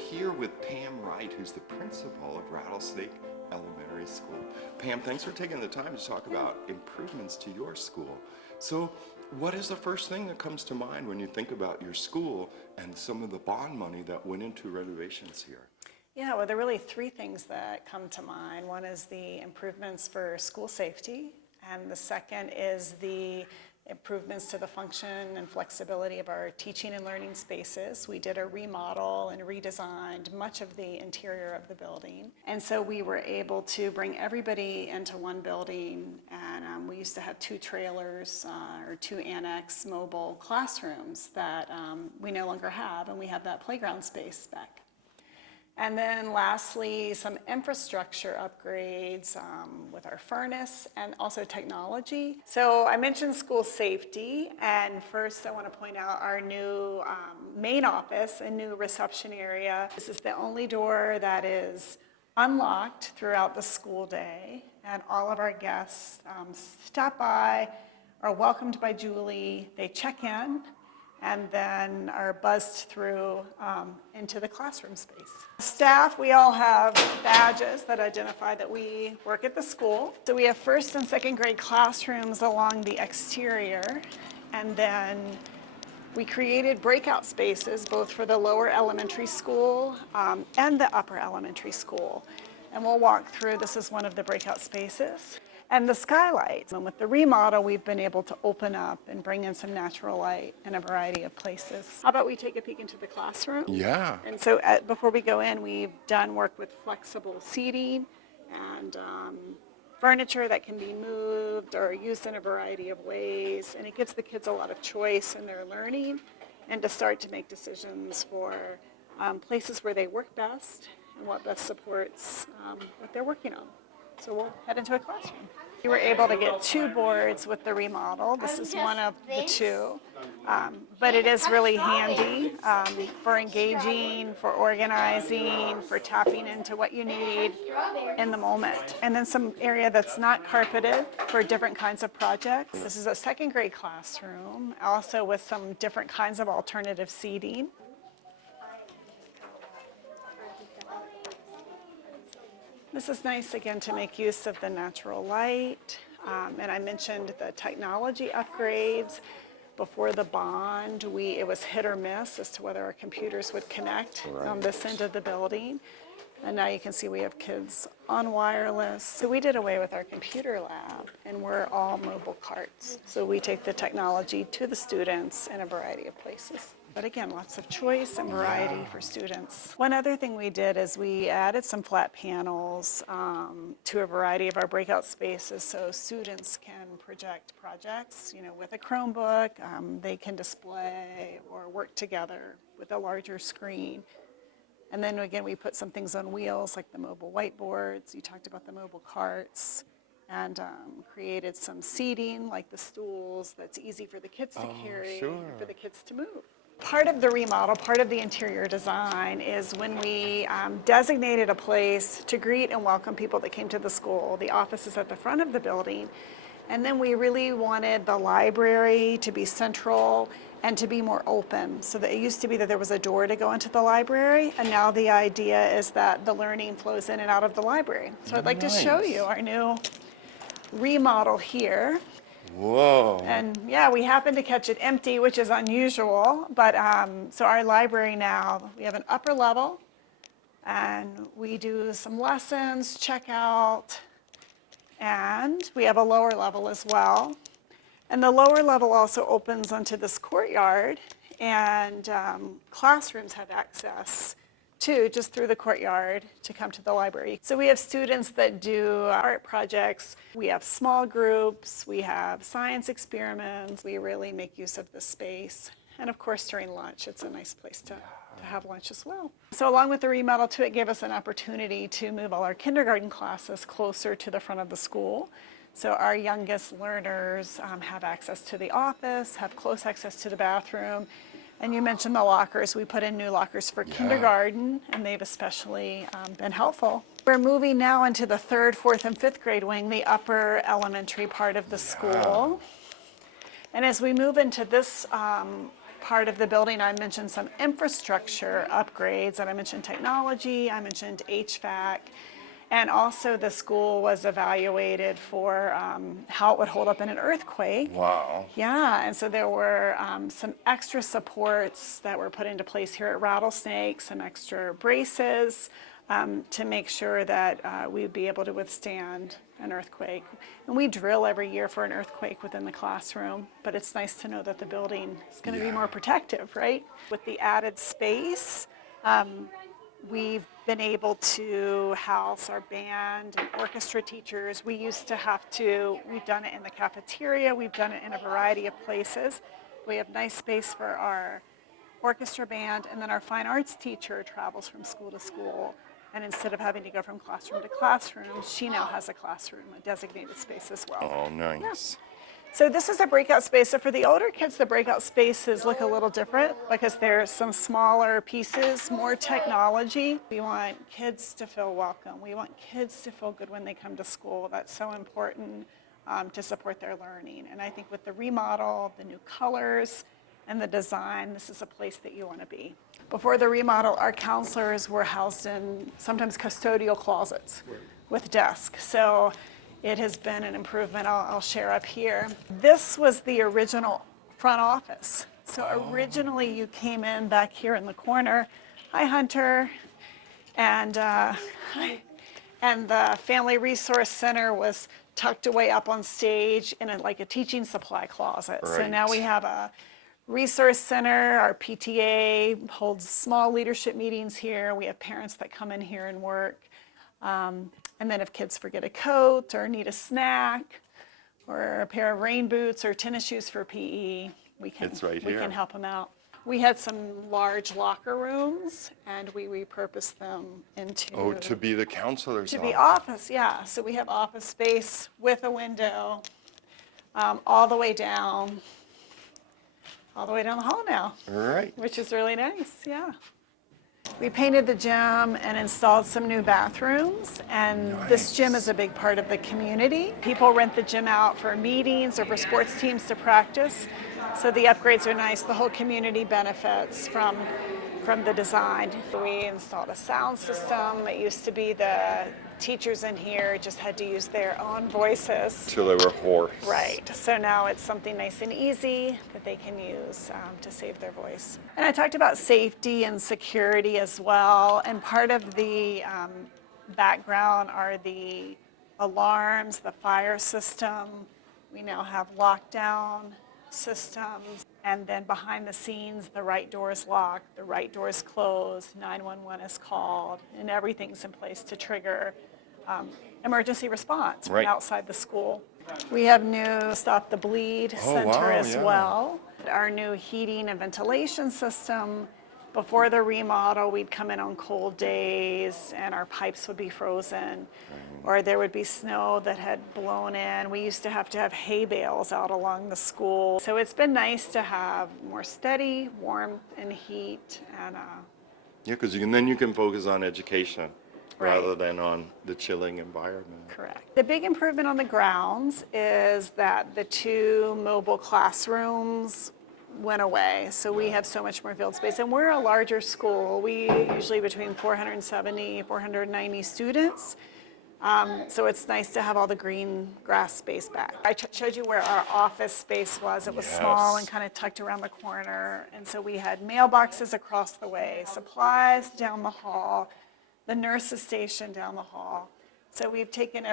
here with Pam Wright, who's the principal of Rattlesnake Elementary School. Pam, thanks for taking the time to talk about improvements to your school. So, what is the first thing that comes to mind when you think about your school and some of the bond money that went into renovations here? Yeah, well, there are really three things that come to mind. One is the improvements for school safety, and the second is the improvements to the function and flexibility of our teaching and learning spaces. We did a remodel and redesigned much of the interior of the building. And so we were able to bring everybody into one building, and we used to have two trailers or two annex mobile classrooms that we no longer have, and we have that playground space back. And then lastly, some infrastructure upgrades with our furnace and also technology. So I mentioned school safety, and first I want to point out our new main office and new reception area. This is the only door that is unlocked throughout the school day, and all of our guests stop by, are welcomed by Julie, they check in, and then are buzzed through into the classroom space. Staff, we all have badges that identify that we work at the school. So we have first and second grade classrooms along the exterior, and then we created breakout spaces both for the lower elementary school and the upper elementary school. And we'll walk through, this is one of the breakout spaces. And the skylights. And with the remodel, we've been able to open up and bring in some natural light in a variety of places. How about we take a peek into the classroom? Yeah. And so before we go in, we've done work with flexible seating and furniture that can be moved or used in a variety of ways. And it gives the kids a lot of choice in their learning and to start to make decisions for places where they work best and what best supports what they're working on. So we'll head into a classroom. We were able to get two boards with the remodel. This is one of the two, but it is really handy for engaging, for organizing, for tapping into what you need in the moment. And then some area that's not carpeted for different kinds of projects. This is a second grade classroom, also with some different kinds of alternative seating. This is nice, again, to make use of the natural light. And I mentioned the technology upgrades. Before the bond, it was hit or miss as to whether our computers would connect on this end of the building. And now you can see we have kids on wireless. So we did away with our computer lab, and we're all mobile carts. So we take the technology to the students in a variety of places. But again, lots of choice and variety for students. One other thing we did is we added some flat panels to a variety of our breakout spaces so students can project projects, with a Chromebook. They can display or work together with a larger screen. And then again, we put some things on wheels like the mobile whiteboards. You talked about the mobile carts. And created some seating like the stools that's easy for the kids to carry and for the kids to move. Part of the remodel, part of the interior design is when we designated a place to greet and welcome people that came to the school. The office is at the front of the building. And then we really wanted the library to be central and to be more open. So that it used to be that there was a door to go into the library, and now the idea is that the learning flows in and out of the library. So I'd like to show you our new remodel here. Whoa. And yeah, we happened to catch it empty, which is unusual, but so our library now, we have an upper level, and we do some lessons, check out, and we have a lower level as well. And the lower level also opens onto this courtyard, and classrooms have access to just through the courtyard to come to the library. So we have students that do art projects, we have small groups, we have science experiments. We really make use of the space. And of course, during lunch, it's a nice place to have lunch as well. So along with the remodel too, it gave us an opportunity to move all our kindergarten classes closer to the front of the school. So our youngest learners have access to the office, have close access to the bathroom. And you mentioned the lockers. We put in new lockers for kindergarten, and they've especially been helpful. We're moving now into the 3rd, 4th, and 5th grade wing, the upper elementary part of the school. And as we move into this part of the building, I mentioned some infrastructure upgrades, and I mentioned technology, I mentioned HVAC, and also the school was evaluated for how it would hold up in an earthquake. Wow. Yeah, and so there were some extra supports that were put into place here at Rattlesnake, some extra braces to make sure that we'd be able to withstand an earthquake. And we drill every year for an earthquake within the classroom, but it's nice to know that the building is going to be more protective, right? With the added space, we've been able to house our band and orchestra teachers. We used to have to, we've done it in the cafeteria, we've done it in a variety of places. We have nice space for our orchestra band, and then our fine arts teacher travels from school to school. And instead of having to go from classroom to classroom, she now has a classroom, a designated space as well. Oh, nice. So this is a breakout space. So for the older kids, the breakout spaces look a little different because there's some smaller pieces, more technology. We want kids to feel welcome. We want kids to feel good when they come to school. That's so important to support their learning. And I think with the remodel, the new colors, and the design, this is a place that you want to be. Before the remodel, our counselors were housed in sometimes custodial closets with desks. So it has been an improvement. I'll share up here. This was the original front office. So originally you came in back here in the corner. Hi, Hunter. And the Family Resource Center was tucked away up on stage in like a teaching supply closet. So now we have a resource center. Our PTA holds small leadership meetings here. We have parents that come in here and work. And then if kids forget a coat or need a snack or a pair of rain boots or tennis shoes for PE, we can help them out. We had some large locker rooms and we repurposed them into to be the counselor's to be office, yeah. So we have office space with a window all the way down the hall now. Right. Which is really nice, yeah. We painted the gym and installed some new bathrooms, and this gym is a big part of the community. People rent the gym out for meetings or for sports teams to practice, so the upgrades are nice. The whole community benefits from the design. We installed a sound system. It used to be the teachers in here just had to use their own voices. Till they were hoarse. Right. So now it's something nice and easy that they can use to save their voice. And I talked about safety and security as well. And part of the background are the alarms, the fire system. We now have lockdown systems. And then behind the scenes, the right door is locked, the right door is closed, 911 is called, and everything's in place to trigger emergency response from outside the school. We have new Stop the Bleed center as well. Our new heating and ventilation system. Before the remodel, we'd come in on cold days and our pipes would be frozen, or there would be snow that had blown in. We used to have hay bales out along the school. So it's been nice to have more steady warmth and heat. And because then you can focus on education rather than on the chilling environment. Correct. The big improvement on the grounds is that the 2 mobile classrooms went away. So we have so much more field space. And we're a larger school. We usually between 470, 490 students. So it's nice to have all the green grass space back. I showed you where our office space was. It was small and kind of tucked around the corner. And so we had mailboxes across the way, supplies down the hall, the nurse's station down the hall. So we've taken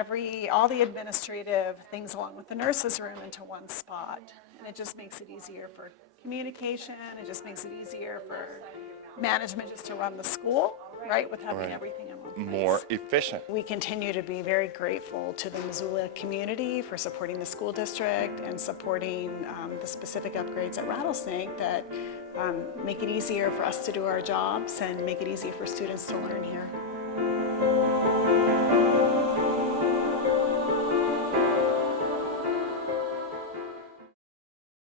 all the administrative things along with the nurse's room into one spot. And it just makes it easier for communication. It just makes it easier for management just to run the school, right, with having everything in one place. More efficient. We continue to be very grateful to the Missoula community for supporting the school district and supporting the specific upgrades at Rattlesnake that make it easier for us to do our jobs and make it easier for students to learn here.